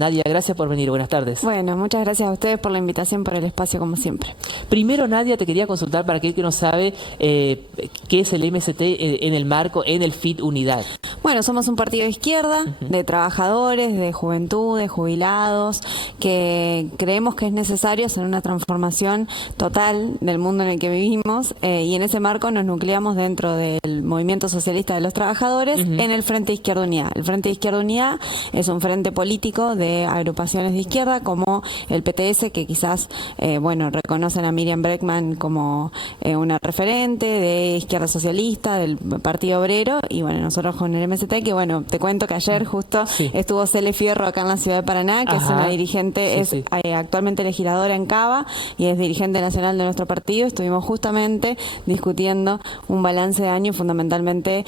Nadia, gracias por venir. Buenas tardes. Bueno, muchas gracias a ustedes por la invitación, por el espacio, como siempre. Primero, Nadia, te quería consultar para aquel que no sabe qué es el MST en el marco, en el FIT Unidad. Bueno, somos un partido de izquierda, de trabajadores, de juventud, de jubilados, que creemos que es necesario hacer una transformación total del mundo en el que vivimos y en ese marco nos nucleamos dentro del Movimiento Socialista de los Trabajadores en el Frente Izquierda Unida. El Frente Izquierda Unida es un frente político de agrupaciones de izquierda como el PTS, que quizás, reconocen a Miriam Bregman como una referente de izquierda socialista, del Partido Obrero, y bueno, nosotros con el MST, que bueno, te cuento que ayer justo estuvo Cele Fierro acá en la ciudad de Paraná, que es una dirigente, actualmente legisladora en Cava y es dirigente nacional de nuestro partido. Estuvimos justamente discutiendo un balance de año, fundamentalmente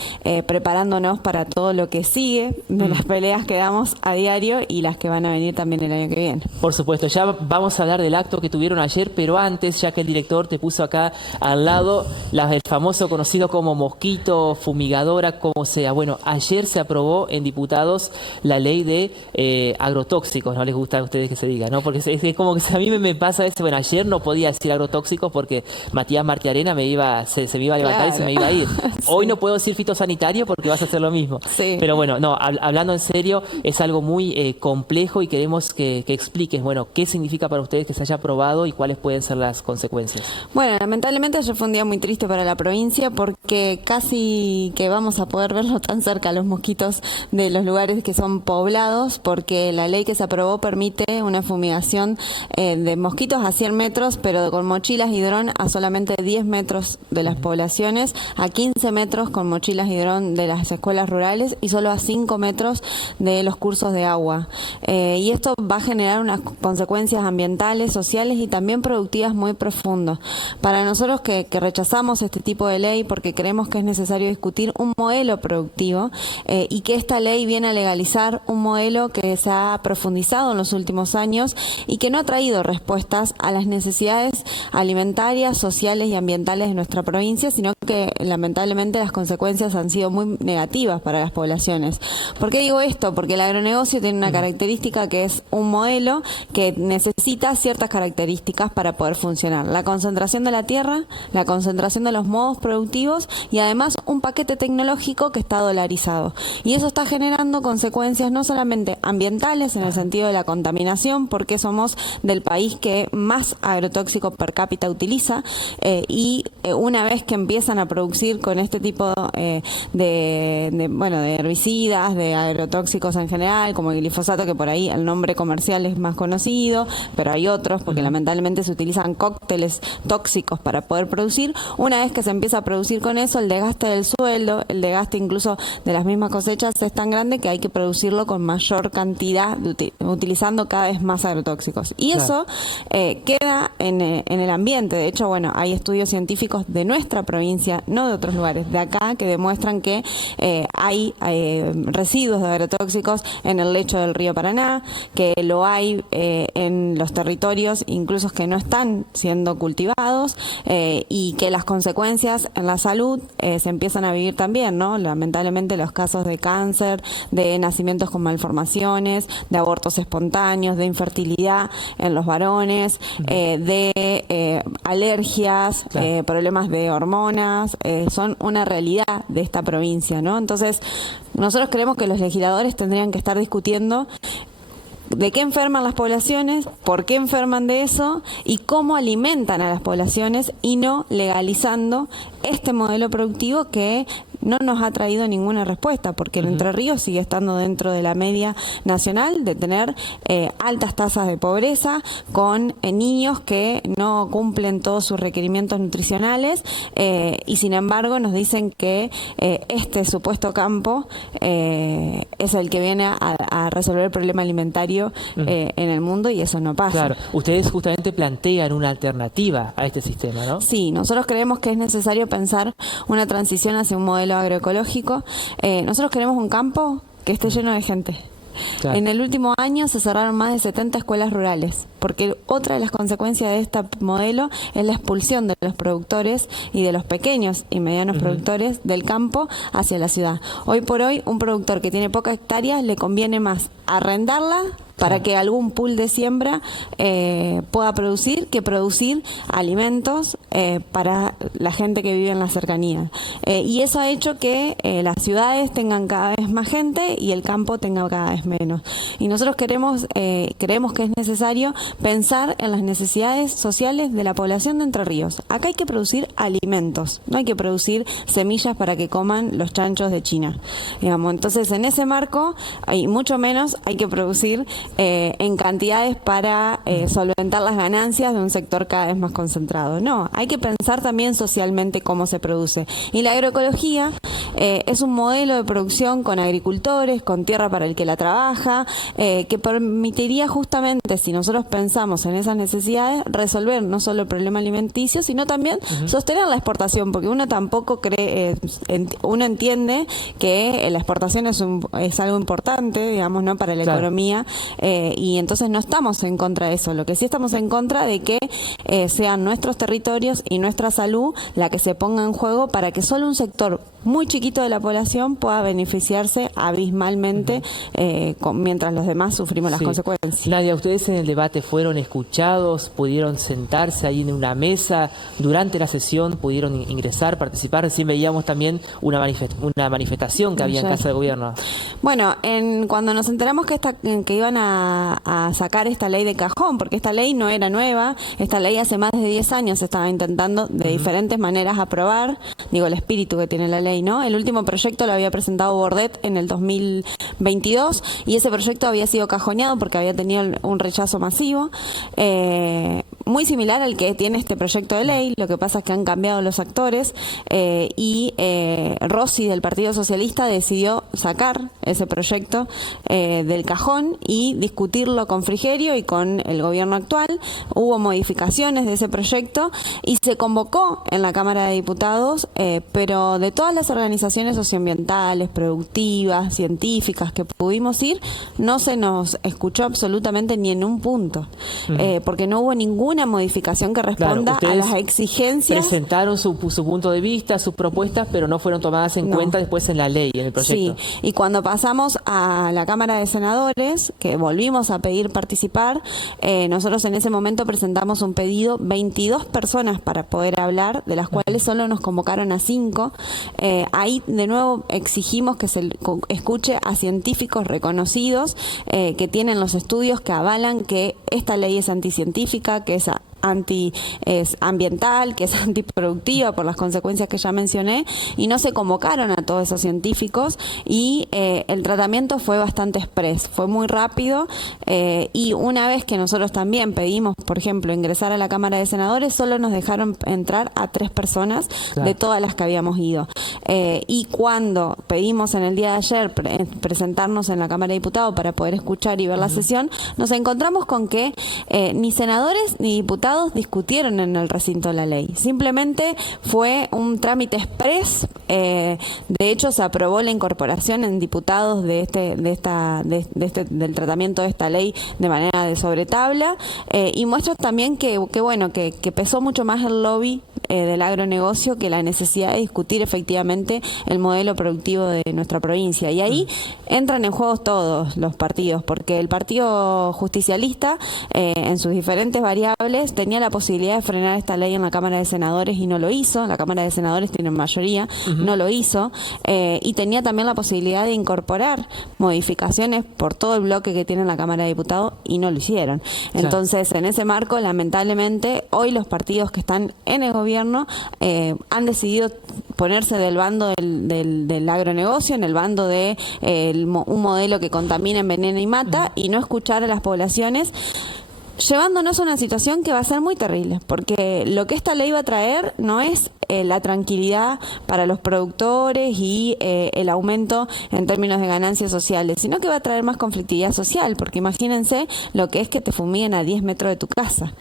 preparándonos para todo lo que sigue de las peleas que damos a diario y las que van a venir también el año que viene. Por supuesto, ya vamos a hablar del acto que tuvieron ayer, pero antes, ya que el director te puso acá al lado el famoso conocido como mosquito, fumigadora, como sea. Bueno, ayer se aprobó en diputados la ley de agrotóxicos. No les gusta a ustedes que se diga, ¿no? Porque es como que a mí me pasa eso. Bueno, ayer no podía decir agrotóxicos porque Matías Martiarena se me iba a levantar y se me iba a ir. Hoy no puedo decir fitosanitario porque vas a hacer lo mismo. Pero bueno, no, hablando en serio, es algo muy complejo y queremos que expliques, bueno, qué significa para ustedes que se haya aprobado y cuáles pueden ser las consecuencias. Bueno, lamentablemente ayer fue un día muy triste para la provincia porque casi que vamos a poder verlo tan cerca a los mosquitos de los lugares que son poblados, porque la ley que se aprobó permite una fumigación de mosquitos a 100 metros, pero con mochilas y dron a solamente 10 metros de las poblaciones, a 15 metros con mochilas y dron de las escuelas rurales y solo a 5 metros de los cursos de agua. Y esto va a generar unas consecuencias ambientales, sociales y también productivas muy profundas. Para nosotros que rechazamos este tipo de ley porque creemos que es necesario discutir un modelo productivo y que esta ley viene a legalizar un modelo que se ha profundizado en los últimos años y que no ha traído respuestas a las necesidades alimentarias, sociales y ambientales de nuestra provincia, sino que lamentablemente las consecuencias han sido muy negativas para las poblaciones. ¿Por qué digo esto? Porque el agronegocio tiene una característica que es un modelo que necesita ciertas características para poder funcionar. La concentración de la tierra, la concentración de los modos productivos y además un paquete tecnológico que está dolarizado. Y eso está generando consecuencias no solamente ambientales en el sentido de la contaminación, porque somos del país que más agrotóxicos per cápita utiliza y una vez que empiezan a producir con este tipo de herbicidas, de agrotóxicos en general, como el glifosato, que por ahí el nombre comercial es más conocido, pero hay otros porque lamentablemente se utilizan cócteles tóxicos para poder producir. Una vez que se empieza a producir con eso, el desgaste del suelo, el desgaste incluso de las mismas cosechas es tan grande que hay que producirlo con mayor cantidad, utilizando cada vez más agrotóxicos. Y eso queda en el ambiente. De hecho, bueno, hay estudios científicos de nuestra provincia, no de otros lugares, de acá, que demuestran que hay residuos de agrotóxicos en el lecho del río Paraná, que lo hay en los territorios incluso que no están siendo cultivados y que las consecuencias en la salud se empiezan a vivir también, ¿no? Lamentablemente los casos de cáncer, de nacimientos con malformaciones, de abortos espontáneos, de infertilidad en los varones, de alergias, problemas de hormonas, son una realidad de esta provincia, ¿no? Entonces, nosotros creemos que los legisladores tendrían que estar discutiendo de qué enferman las poblaciones, por qué enferman de eso y cómo alimentan a las poblaciones y no legalizando este modelo productivo que no nos ha traído ninguna respuesta, porque el Entre Ríos sigue estando dentro de la media nacional de tener altas tasas de pobreza, con niños que no cumplen todos sus requerimientos nutricionales y sin embargo nos dicen que este supuesto campo es el que viene a resolver el problema alimentario en el mundo y eso no pasa. Claro, ustedes justamente plantean una alternativa a este sistema, ¿no? Sí, nosotros creemos que es necesario pensar una transición hacia un modelo agroecológico. Nosotros queremos un campo que esté lleno de gente. Claro. En el último año se cerraron más de 70 escuelas rurales, porque otra de las consecuencias de este modelo es la expulsión de los productores y de los pequeños y medianos productores del campo hacia la ciudad. Hoy por hoy, un productor que tiene pocas hectáreas le conviene más arrendarla para que algún pool de siembra pueda producir alimentos para la gente que vive en la cercanía. Y eso ha hecho que las ciudades tengan cada vez más gente y el campo tenga cada vez menos. Y nosotros creemos que es necesario pensar en las necesidades sociales de la población de Entre Ríos. Acá hay que producir alimentos, no hay que producir semillas para que coman los chanchos de China. Digamos. Entonces, en ese marco, y mucho menos hay que producir en cantidades para solventar las ganancias de un sector cada vez más concentrado. No, hay que pensar también socialmente cómo se produce. Y la agroecología es un modelo de producción con agricultores, con tierra para el que la trabaja, que permitiría justamente, si nosotros pensamos en esas necesidades, resolver no solo el problema alimenticio, sino también sostener la exportación, porque uno tampoco cree, uno entiende que la exportación es algo importante, digamos, ¿no?, para la economía, y entonces no estamos en contra de eso. Lo que sí estamos en contra de que sean nuestros territorios y nuestra salud la que se ponga en juego para que solo un sector muy chiquito de la población pueda beneficiarse abismalmente mientras los demás sufrimos las consecuencias. Nadia, ¿ustedes en el debate fueron escuchados? ¿Pudieron sentarse ahí en una mesa? ¿Durante la sesión pudieron ingresar, participar? Recién veíamos también una manifestación que había en Casa de Gobierno. Bueno, cuando nos enteramos que iban a sacar esta ley de cajón, porque esta ley no era nueva, esta ley hace más de 10 años se estaba intentando de diferentes maneras aprobar, digo, el espíritu que tiene la ley, ¿no? El último proyecto lo había presentado Bordet en el 2022 y ese proyecto había sido cajoneado porque había tenido un rechazo masivo, muy similar al que tiene este proyecto de ley. Lo que pasa es que han cambiado los actores y Rossi del Partido Socialista decidió sacar ese proyecto del cajón y discutirlo con Frigerio y con el gobierno actual. Hubo modificaciones de ese proyecto y se convocó en la Cámara de Diputados, pero de todas las organizaciones socioambientales, productivas, científicas que pudimos ir, no se nos escuchó absolutamente ni en un punto, porque no hubo ninguna modificación que responda a las exigencias. Presentaron su punto de vista, sus propuestas, pero no fueron tomadas en cuenta después en la ley, en el proyecto. Sí, y cuando pasamos a la Cámara de Senadores, que volvimos a pedir participar, nosotros en ese momento presentamos un pedido, 22 personas para poder hablar, de las cuales solo nos convocaron a 5. Ahí de nuevo exigimos que se escuche a científicos reconocidos que tienen los estudios que avalan que esta ley es anticientífica, que es ambiental, que es antiproductiva por las consecuencias que ya mencioné, y no se convocaron a todos esos científicos y el tratamiento fue bastante express, fue muy rápido, y una vez que nosotros también pedimos, por ejemplo, ingresar a la Cámara de Senadores, solo nos dejaron entrar a 3 personas de todas las que habíamos ido, y cuando pedimos en el día de ayer presentarnos en la Cámara de Diputados para poder escuchar y ver la sesión, nos encontramos con que ni senadores ni diputados discutieron en el recinto de la ley. Simplemente fue un trámite express. De hecho, se aprobó la incorporación en diputados del tratamiento de esta ley de manera de sobretabla, y muestra también que pesó mucho más el lobby del agronegocio que la necesidad de discutir efectivamente el modelo productivo de nuestra provincia. Y ahí entran en juego todos los partidos, porque el Partido Justicialista, en sus diferentes variables, tenía la posibilidad de frenar esta ley en la Cámara de Senadores y no lo hizo. La Cámara de Senadores tiene mayoría, no lo hizo, y tenía también la posibilidad de incorporar modificaciones por todo el bloque que tiene la Cámara de Diputados y no lo hicieron. Entonces, en ese marco, lamentablemente, hoy los partidos que están en el gobierno han decidido ponerse del bando del agronegocio, en el bando de un modelo que contamina, envenena y mata, y no escuchar a las poblaciones, llevándonos a una situación que va a ser muy terrible, porque lo que esta ley va a traer no es la tranquilidad para los productores y el aumento en términos de ganancias sociales, sino que va a traer más conflictividad social, porque imagínense lo que es que te fumiguen a 10 metros de tu casa.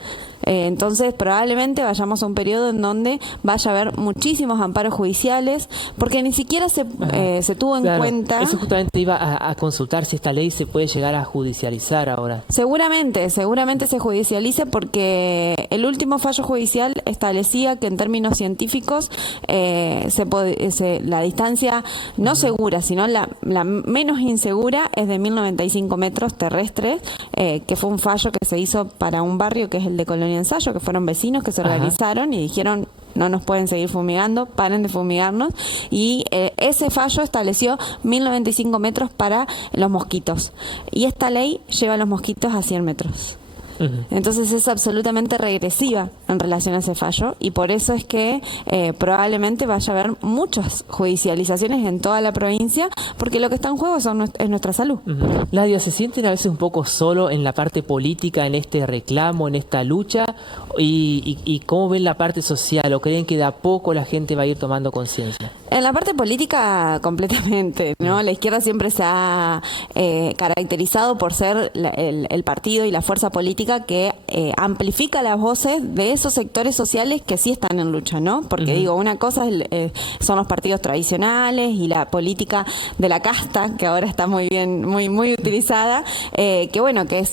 Entonces probablemente vayamos a un periodo en donde vaya a haber muchísimos amparos judiciales, porque ni siquiera se tuvo en cuenta. Eso justamente iba a consultar si esta ley se puede llegar a judicializar ahora. Seguramente se judicialice, porque el último fallo judicial establecía que en términos científicos públicos, la distancia no segura, sino la menos insegura es de 1095 metros terrestres, que fue un fallo que se hizo para un barrio que es el de Colonia Ensayo, que fueron vecinos que se organizaron y dijeron: no nos pueden seguir fumigando, paren de fumigarnos. Y ese fallo estableció 1095 metros para los mosquitos. Y esta ley lleva a los mosquitos a 100 metros. Entonces es absolutamente regresiva en relación a ese fallo, y por eso es que probablemente vaya a haber muchas judicializaciones en toda la provincia, porque lo que está en juego es nuestra salud. Ladia, ¿se sienten a veces un poco solo en la parte política, en este reclamo, en esta lucha? ¿Y cómo ven la parte social? ¿O creen que de a poco la gente va a ir tomando conciencia? En la parte política, completamente, ¿no? La izquierda siempre se ha caracterizado por ser el partido y la fuerza política que amplifica las voces de esos sectores sociales que sí están en lucha, ¿no? Porque digo, una cosa son los partidos tradicionales y la política de la casta, que ahora está muy bien, muy utilizada, que bueno, que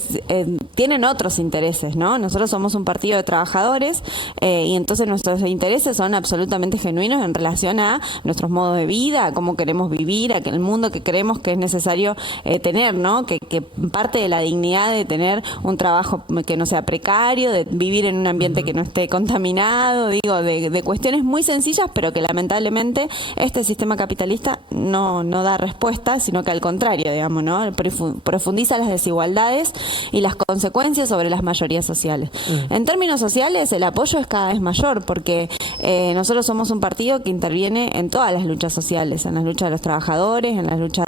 tienen otros intereses, ¿no? Nosotros somos un partido de trabajadores, y entonces nuestros intereses son absolutamente genuinos en relación a nuestros modos de vida, a cómo queremos vivir, a el mundo que creemos que es necesario tener, ¿no? Que parte de la dignidad de tener un trabajo que no sea precario, de vivir en un ambiente que no esté contaminado, digo, de cuestiones muy sencillas, pero que lamentablemente este sistema capitalista no da respuesta, sino que al contrario, digamos, ¿no? Profundiza las desigualdades y las consecuencias sobre las mayorías sociales. En términos sociales, el apoyo es cada vez mayor, porque nosotros somos un partido que interviene en todas las luchas sociales, en las luchas de los trabajadores, en las luchas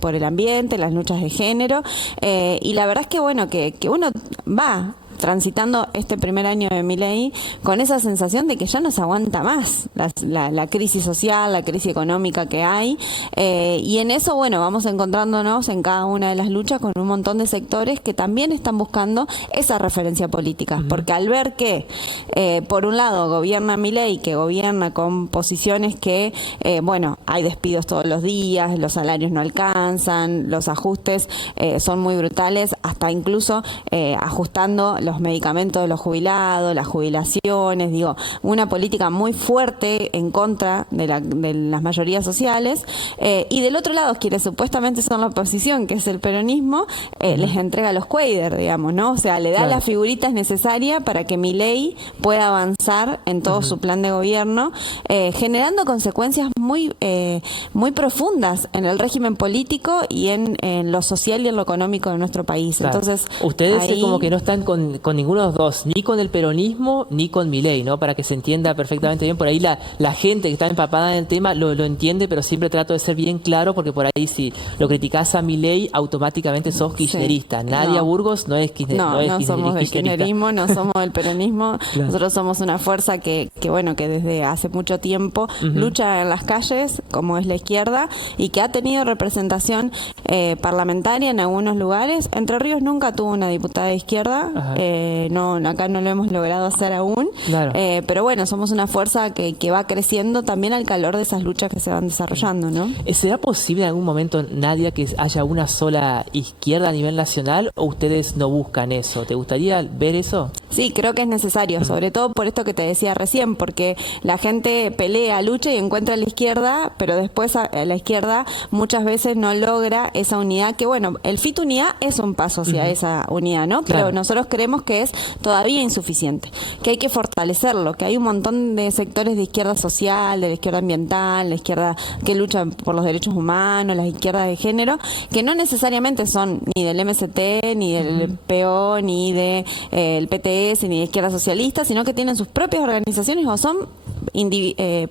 por el ambiente, en las luchas de género, y la verdad es que bueno, que uno va transitando este primer año de Milei con esa sensación de que ya no se aguanta más la crisis social, la crisis económica que hay, y en eso, bueno, vamos encontrándonos en cada una de las luchas con un montón de sectores que también están buscando esa referencia política, porque al ver que por un lado gobierna Milei, que gobierna con posiciones que, bueno, hay despidos todos los días, los salarios no alcanzan, los ajustes son muy brutales, hasta incluso ajustando los medicamentos de los jubilados, las jubilaciones, digo, una política muy fuerte en contra de las mayorías sociales, y del otro lado, quienes supuestamente son la oposición, que es el peronismo, les entrega los cueider, digamos, ¿no? O sea, le da las figuritas necesarias para que Milei pueda avanzar en todo su plan de gobierno, generando consecuencias muy profundas en el régimen político y en lo social y en lo económico de nuestro país. Claro. Entonces, ustedes ahí, como que no están con ninguno de los dos, ni con el peronismo ni con Milei, ¿no? Para que se entienda perfectamente bien. Por ahí la gente que está empapada en el tema lo entiende, pero siempre trato de ser bien claro, porque por ahí si lo criticás a Milei, automáticamente sos kirchnerista. Nadia Burgos no es kirchnerista. No somos del kirchnerismo, no somos del peronismo. Claro. Nosotros somos una fuerza que bueno, que desde hace mucho tiempo lucha en las calles, como es la izquierda, y que ha tenido representación parlamentaria en algunos lugares. Entre Ríos nunca tuvo una diputada de izquierda, acá no lo hemos logrado hacer aún, claro. Pero bueno, somos una fuerza que va creciendo también al calor de esas luchas que se van desarrollando, ¿no? ¿Será posible en algún momento, Nadia, que haya una sola izquierda a nivel nacional, o ustedes no buscan eso? ¿Te gustaría ver eso? Sí, creo que es necesario, sobre todo por esto que te decía recién, porque la gente pelea, lucha y encuentra a la izquierda, pero después la izquierda muchas veces no logra esa unidad, que bueno, el FIT Unidad es un paso hacia esa unidad, ¿no? Claro. Pero nosotros creemos que es todavía insuficiente, que hay que fortalecerlo, que hay un montón de sectores de izquierda social, de la izquierda ambiental, la izquierda que lucha por los derechos humanos, las izquierdas de género, que no necesariamente son ni del MST, ni del PO, ni del PTS, ni de izquierda socialista, sino que tienen sus propias organizaciones o son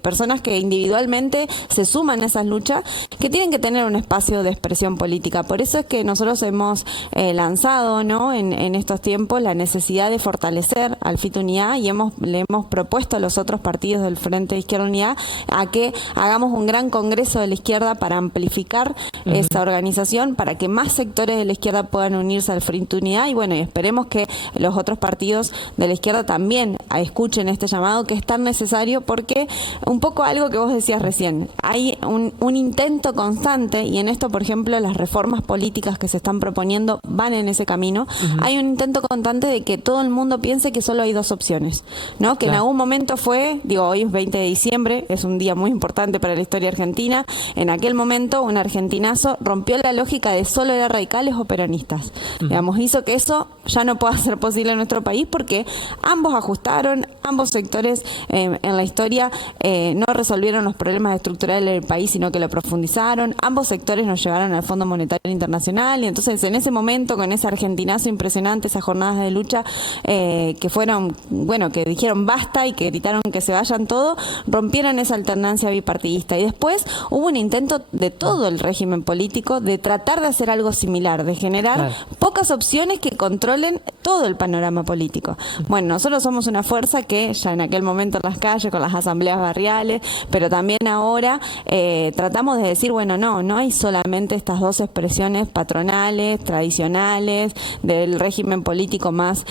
personas que individualmente se suman a esas luchas, que tienen que tener un espacio de expresión política. Por eso es que nosotros hemos lanzado, ¿no?, en estos tiempos la necesidad de fortalecer al FIT Unidad, y le hemos propuesto a los otros partidos del Frente de Izquierda Unidad a que hagamos un gran congreso de la izquierda para amplificar esa organización, para que más sectores de la izquierda puedan unirse al Frente Unidad, y bueno, y esperemos que los otros partidos de la izquierda también escuchen este llamado, que es tan necesario necesario porque un poco algo que vos decías recién, hay un intento constante y en esto, por ejemplo, las reformas políticas que se están proponiendo van en ese camino. Hay un intento constante de que todo el mundo piense que solo hay dos opciones, ¿no? Que en algún momento fue, hoy es 20 de diciembre, es un día muy importante para la historia argentina. En aquel momento un argentinazo rompió la lógica de solo era radicales o peronistas. Hizo que eso ya no pueda ser posible en nuestro país porque ambos ajustaron, ambos sectores en la historia no resolvieron los problemas estructurales del país, sino que lo profundizaron. Ambos sectores nos llevaron al Fondo Monetario Internacional y entonces en ese momento, con ese argentinazo impresionante, esas jornadas de lucha que fueron, que dijeron basta y que gritaron que se vayan todos, rompieron esa alternancia bipartidista. Y después hubo un intento de todo el régimen político de tratar de hacer algo similar, de generar pocas opciones que controlen todo el panorama político. Bueno, nosotros somos una fuerza que ya en aquel momento en las calles, con las asambleas barriales, pero también ahora tratamos de decir, no hay solamente estas dos expresiones patronales, tradicionales, del régimen político más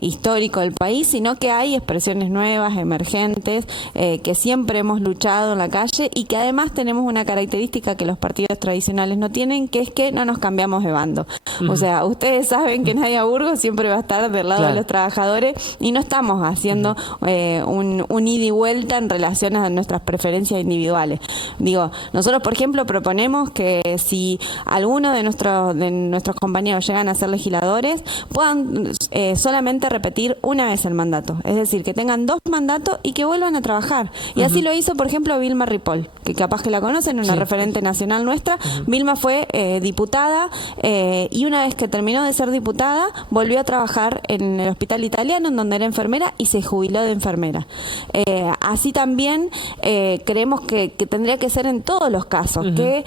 histórico del país, sino que hay expresiones nuevas, emergentes, que siempre hemos luchado en la calle y que además tenemos una característica que los partidos tradicionales no tienen, que es que no nos cambiamos de bando. O sea, ustedes saben que Nadia Burgos siempre va a estar del lado de los trabajadores y no estamos haciendo un ida y vuelta en relación a nuestras preferencias individuales. Nosotros, por ejemplo, proponemos que si alguno de nuestros compañeros llegan a ser legisladores, puedan solamente repetir una vez el mandato. Es decir, que tengan 2 mandatos y que vuelvan a trabajar. Y así lo hizo, por ejemplo, Vilma Ripoll, que capaz que la conocen, una referente nacional nuestra. Vilma fue diputada y una vez que terminó de ser diputada, volvió a trabajar en el Hospital Italiano, en donde era enfermera, y se jubiló de enfermera. Así también creemos que tendría que ser en todos los casos, que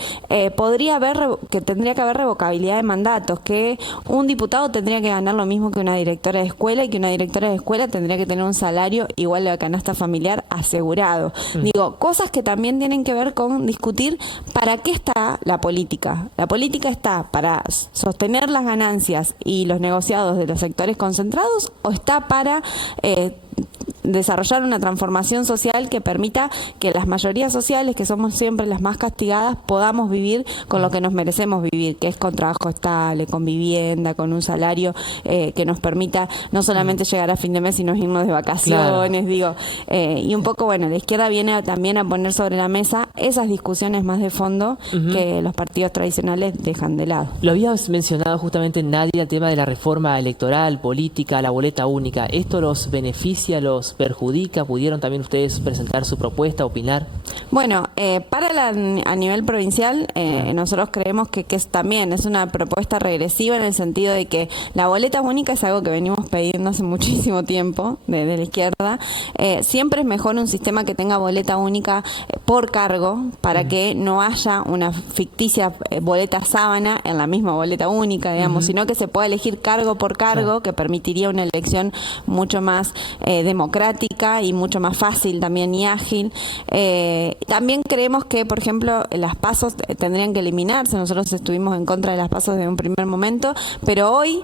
tendría que haber revocabilidad de mandatos, que un diputado tendría que ganar lo mismo que una directora de escuela y que una directora de escuela tendría que tener un salario igual a la canasta familiar asegurado. Cosas que también tienen que ver con discutir para qué está la política. La política está para sostener las ganancias y los negociados de los sectores concentrados, o está para desarrollar una transformación social que permita que las mayorías sociales, que somos siempre las más castigadas, podamos vivir con lo que nos merecemos vivir, que es con trabajo estable, con vivienda, con un salario que nos permita no solamente llegar a fin de mes, sino irnos de vacaciones, y un poco, la izquierda viene también a poner sobre la mesa esas discusiones más de fondo que los partidos tradicionales dejan de lado. Lo habías mencionado justamente, Nadia, el tema de la reforma electoral, política, la boleta única. ¿Esto los beneficia, los perjudica? ¿Pudieron también ustedes presentar su propuesta, opinar? A nivel provincial, nosotros creemos que también es una propuesta regresiva en el sentido de que la boleta única es algo que venimos pidiendo hace muchísimo tiempo desde la izquierda. Siempre es mejor un sistema que tenga boleta única por cargo para que no haya una ficticia boleta sábana en la misma boleta única, sino que se pueda elegir cargo por cargo, que permitiría una elección mucho más democrática y mucho más fácil también y ágil. También creemos que, por ejemplo, las pasos tendrían que eliminarse. Nosotros estuvimos en contra de las pasos desde un primer momento, pero hoy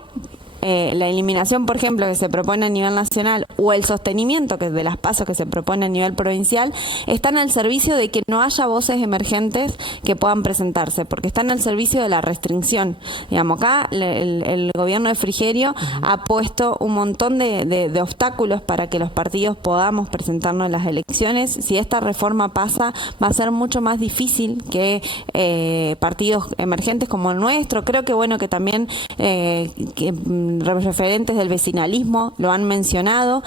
la eliminación, por ejemplo, que se propone a nivel nacional, o el sostenimiento de las pasos que se propone a nivel provincial, están al servicio de que no haya voces emergentes que puedan presentarse, porque están al servicio de la restricción. Acá el gobierno de Frigerio ha puesto un montón de obstáculos para que los partidos podamos presentarnos en las elecciones. Si esta reforma pasa, va a ser mucho más difícil que partidos emergentes como el nuestro. Creo que que también referentes del vecinalismo lo han mencionado,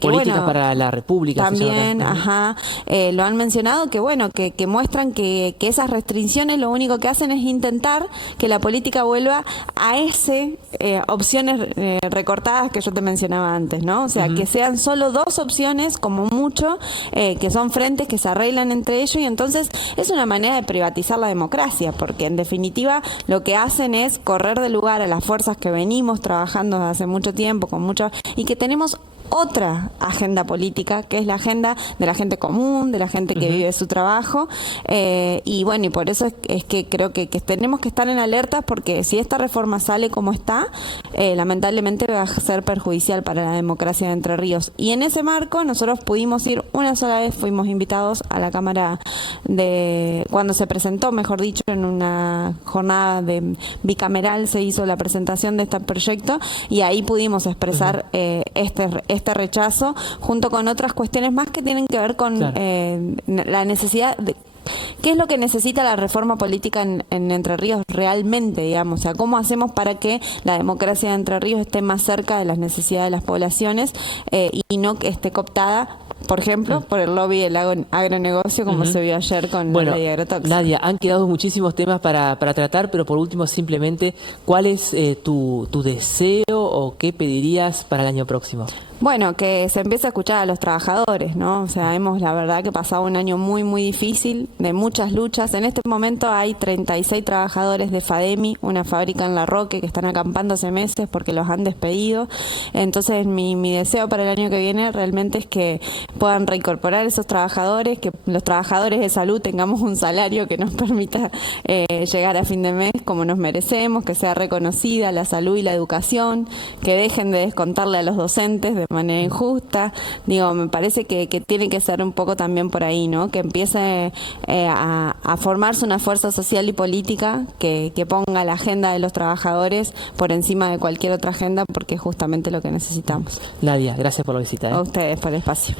política para la República también, lo han mencionado, que muestran que esas restricciones lo único que hacen es intentar que la política vuelva a opciones recortadas que yo te mencionaba antes, ¿no? O sea, que sean solo 2 opciones como mucho, que son frentes que se arreglan entre ellos, y entonces es una manera de privatizar la democracia, porque en definitiva lo que hacen es correr de lugar a las fuerzas que venimos trabajando desde hace mucho tiempo y que tenemos otra agenda política, que es la agenda de la gente común, de la gente que vive su trabajo, y bueno, y por eso es que creo que tenemos que estar en alertas, porque si esta reforma sale como está, lamentablemente va a ser perjudicial para la democracia de Entre Ríos. Y en ese marco nosotros pudimos ir una sola vez, fuimos invitados a la Cámara cuando se presentó, mejor dicho, en una jornada bicameral se hizo la presentación de este proyecto, y ahí pudimos expresar este rechazo, junto con otras cuestiones más que tienen que ver con la necesidad de ¿qué es lo que necesita la reforma política en Entre Ríos realmente, digamos? O sea, ¿cómo hacemos para que la democracia de Entre Ríos esté más cerca de las necesidades de las poblaciones y no que esté cooptada, por ejemplo, por el lobby del agronegocio, como se vio ayer con la ley agrotóxica? Nadia, han quedado muchísimos temas para tratar, pero por último, simplemente, ¿cuál es tu deseo o qué pedirías para el año próximo? Bueno, que se empiece a escuchar a los trabajadores, ¿no? O sea, hemos la verdad que pasado un año muy, muy difícil, de muchas luchas. En este momento hay 36 trabajadores de Fademi, una fábrica en La Roque, que están acampando hace meses porque los han despedido. Entonces, mi deseo para el año que viene realmente es que puedan reincorporar esos trabajadores, que los trabajadores de salud tengamos un salario que nos permita llegar a fin de mes como nos merecemos, que sea reconocida la salud y la educación, que dejen de descontarle a los docentes de manera injusta. Digo, me parece que tiene que ser un poco también por ahí, ¿no? Que empiece a formarse una fuerza social y política que ponga la agenda de los trabajadores por encima de cualquier otra agenda, porque es justamente lo que necesitamos. Nadia, gracias por la visita. A ustedes por el espacio.